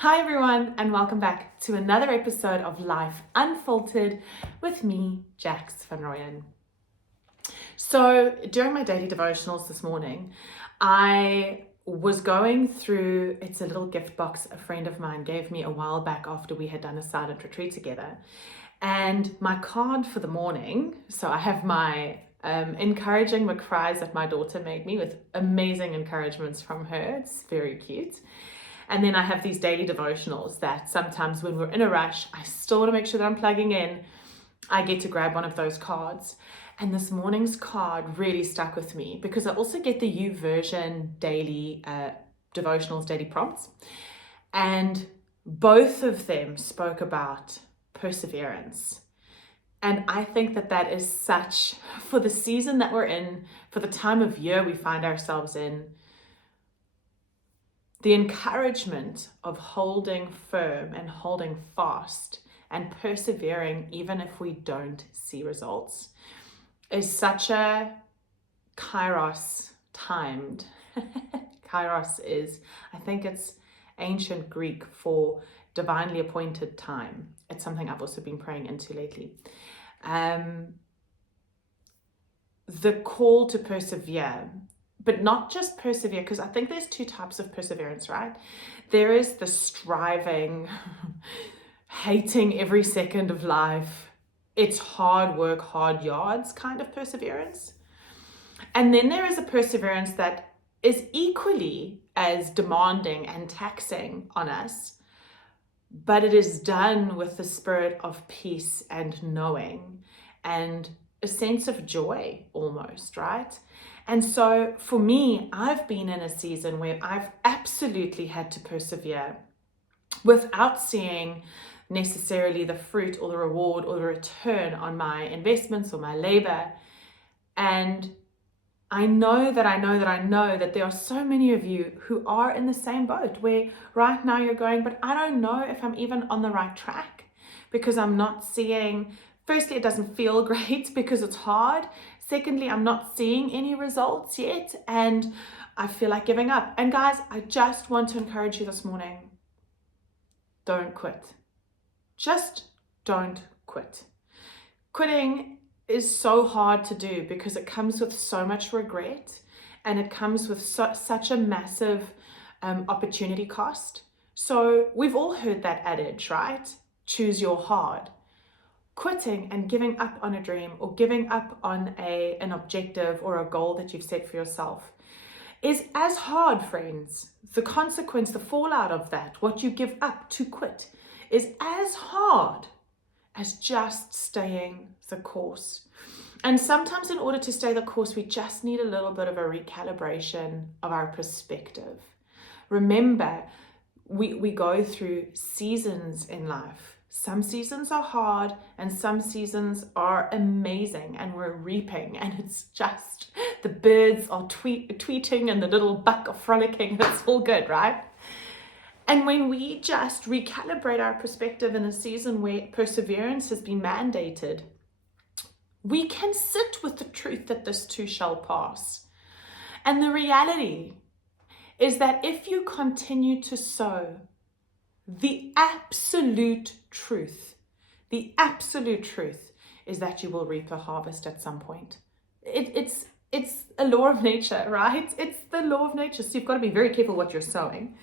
Hi everyone, and welcome back to another episode of Life Unfiltered with me, Jax van Rooyen. So during my daily devotionals this morning, I was going through, it's a little gift box a friend of mine gave me a while back after we had done a silent retreat together. And my card for the morning, so I have my encouraging McFries that my daughter made me with amazing encouragements from her. It's very cute. And then I have these daily devotionals that sometimes when we're in a rush, I still want to make sure that I'm plugging in. I get to grab one of those cards. And this morning's card really stuck with me because I also get the YouVersion daily devotionals, daily prompts. And both of them spoke about perseverance. And I think that that is such, for the season that we're in, for the time of year we find ourselves in, the encouragement of holding firm and holding fast and persevering even if we don't see results is such a kairos timed. Kairos is, I think it's ancient Greek for divinely appointed time. It's something I've also been praying into lately. The call to persevere, but not just persevere, because I think there's two types of perseverance, right? There is the striving, hating every second of life. It's hard work, hard yards kind of perseverance. And then there is a perseverance that is equally as demanding and taxing on us, but it is done with the spirit of peace and knowing and a sense of joy almost, right? And so for me, I've been in a season where I've absolutely had to persevere without seeing necessarily the fruit or the reward or the return on my investments or my labor. And I know that there are so many of you who are in the same boat where right now you're going, but I don't know if I'm even on the right track because I'm not seeing, firstly, it doesn't feel great because it's hard. Secondly, I'm not seeing any results yet and I feel like giving up. And guys, I just want to encourage you this morning. Don't quit. Just don't quit. Quitting is so hard to do because it comes with so much regret and it comes with such a massive opportunity cost. So we've all heard that adage, right? Choose your hard. Quitting and giving up on a dream or giving up on an objective or a goal that you've set for yourself is as hard, friends. The consequence, the fallout of that, what you give up to quit, is as hard as just staying the course. And sometimes in order to stay the course, we just need a little bit of a recalibration of our perspective. Remember, we go through seasons in life. Some seasons are hard and some seasons are amazing and we're reaping and it's just the birds are tweeting and the little buck are frolicking. It's all good, right? And when we just recalibrate our perspective in a season where perseverance has been mandated, we can sit with the truth that this too shall pass. And the reality is that if you continue to sow, the absolute truth is that you will reap a harvest at some point. It's a law of nature, right? It's the law of nature. So you've got to be very careful what you're sowing,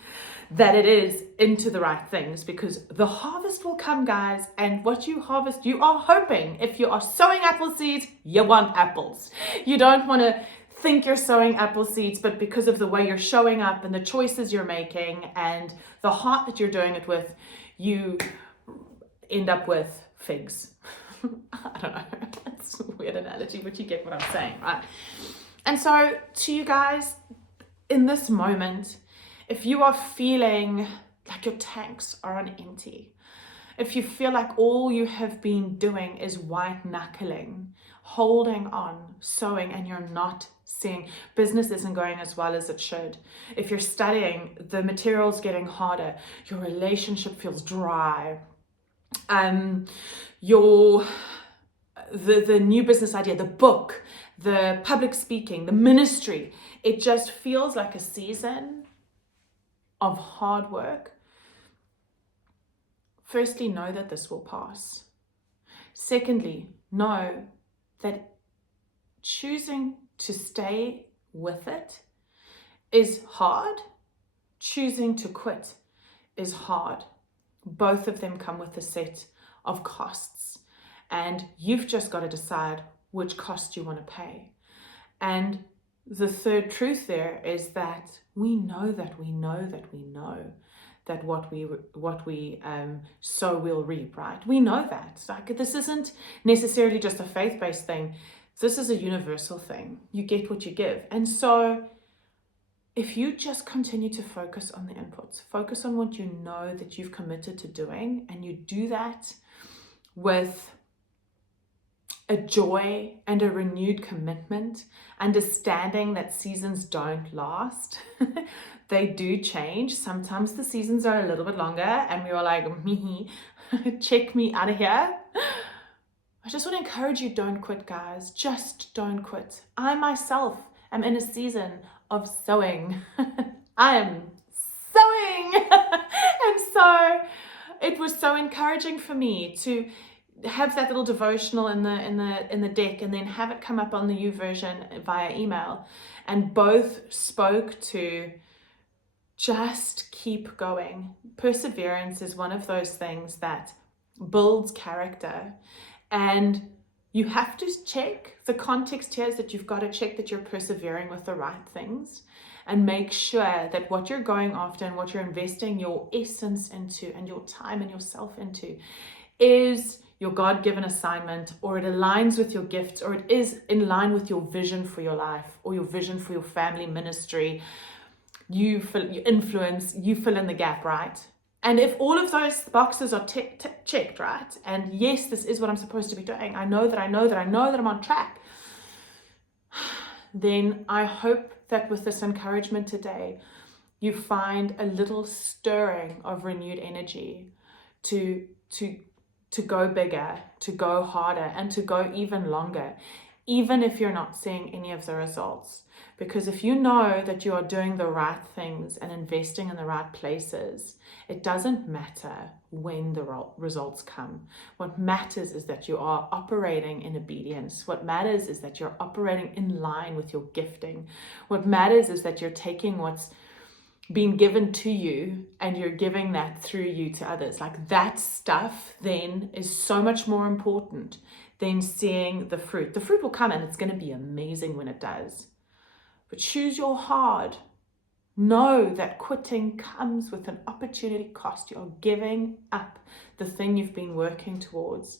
that it is into the right things, because the harvest will come, guys. And what you harvest, you are hoping. If you are sowing apple seeds, you want apples. You don't want to think you're sowing apple seeds, but because of the way you're showing up and the choices you're making and the heart that you're doing it with, you end up with figs. I don't know. That's a weird analogy, but you get what I'm saying, right? And so to you guys, in this moment, if you are feeling like your tanks are on empty, if you feel like all you have been doing is white knuckling, holding on, sowing, and you're not seeing, business isn't going as well as it should. If you're studying, the material's getting harder, your relationship feels dry, the new business idea, the book, the public speaking, the ministry, it just feels like a season of hard work. Firstly, know that this will pass. Secondly, know that choosing to stay with it is hard. Choosing to quit is hard. Both of them come with a set of costs, and you've just got to decide which cost you want to pay. And the third truth there is that we know that what we sow we'll reap, right? We know that. Like, this isn't necessarily just a faith-based thing. This is a universal thing. You get what you give. And so if you just continue to focus on the inputs, focus on what you know that you've committed to doing, and you do that with a joy and a renewed commitment, understanding that seasons don't last. They do change. Sometimes the seasons are a little bit longer and we are like, check me out of here. I just want to encourage you, don't quit, guys. Just don't quit. I myself am in a season of sowing. I am sowing. And so it was so encouraging for me to have that little devotional in the deck, and then have it come up on the YouVersion via email, and both spoke to just keep going. Perseverance is one of those things that builds character, and you have to check. The context here is that you've got to check that you're persevering with the right things, and make sure that what you're going after and what you're investing your essence into and your time and yourself into is your God-given assignment, or it aligns with your gifts, or it is in line with your vision for your life, or your vision for your family ministry. You influence, you fill in the gap, right? And if all of those boxes are checked, right? And yes, this is what I'm supposed to be doing. I know that I'm on track. Then I hope that with this encouragement today, you find a little stirring of renewed energy to go bigger, to go harder, and to go even longer, even if you're not seeing any of the results. Because if you know that you are doing the right things and investing in the right places, it doesn't matter when the results come. What matters is that you are operating in obedience. What matters is that you're operating in line with your gifting. What matters is that you're taking what's been given to you and you're giving that through you to others. Like, that stuff then is so much more important than seeing the fruit. The fruit will come, and it's going to be amazing when it does. But choose your hard. Know that quitting comes with an opportunity cost. You're giving up the thing you've been working towards.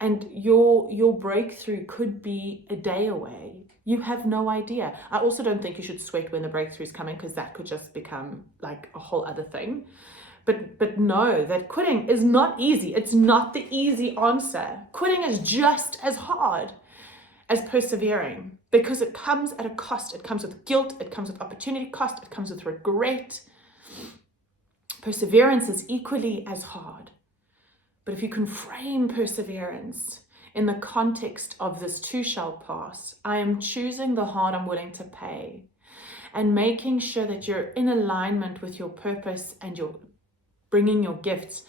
And your breakthrough could be a day away. You have no idea. I also don't think you should sweat when the breakthrough is coming, because that could just become like a whole other thing. But know that quitting is not easy. It's not the easy answer. Quitting is just as hard as persevering, because it comes at a cost. It comes with guilt. It comes with opportunity cost. It comes with regret. Perseverance is equally as hard. But if you can frame perseverance in the context of this too shall pass, I am choosing the hard I'm willing to pay, and making sure that you're in alignment with your purpose and you're bringing your gifts,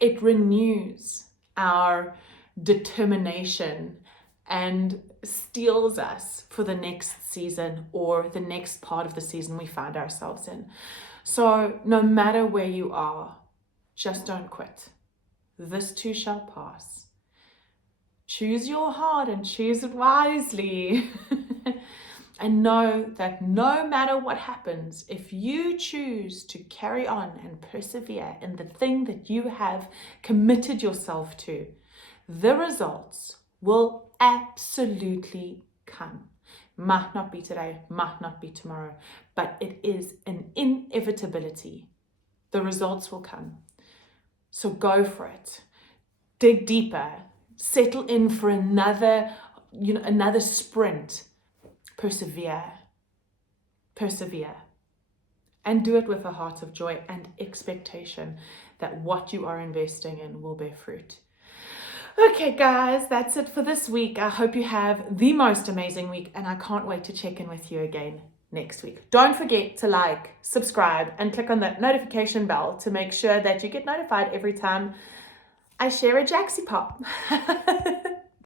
it renews our determination and steels us for the next season or the next part of the season we find ourselves in. So no matter where you are, just don't quit. This too shall pass. Choose your heart and choose it wisely. And know that no matter what happens, if you choose to carry on and persevere in the thing that you have committed yourself to, the results will absolutely come. Might not be today, might not be tomorrow, but it is an inevitability. The results will come. So go for it. Dig deeper. Settle in for another sprint. Persevere. And do it with a heart of joy and expectation that what you are investing in will bear fruit. Okay, guys, that's it for this week. I hope you have the most amazing week, and I can't wait to check in with you again next week. Don't forget to like, subscribe, and click on that notification bell to make sure that you get notified every time I share a Jaxie Pop.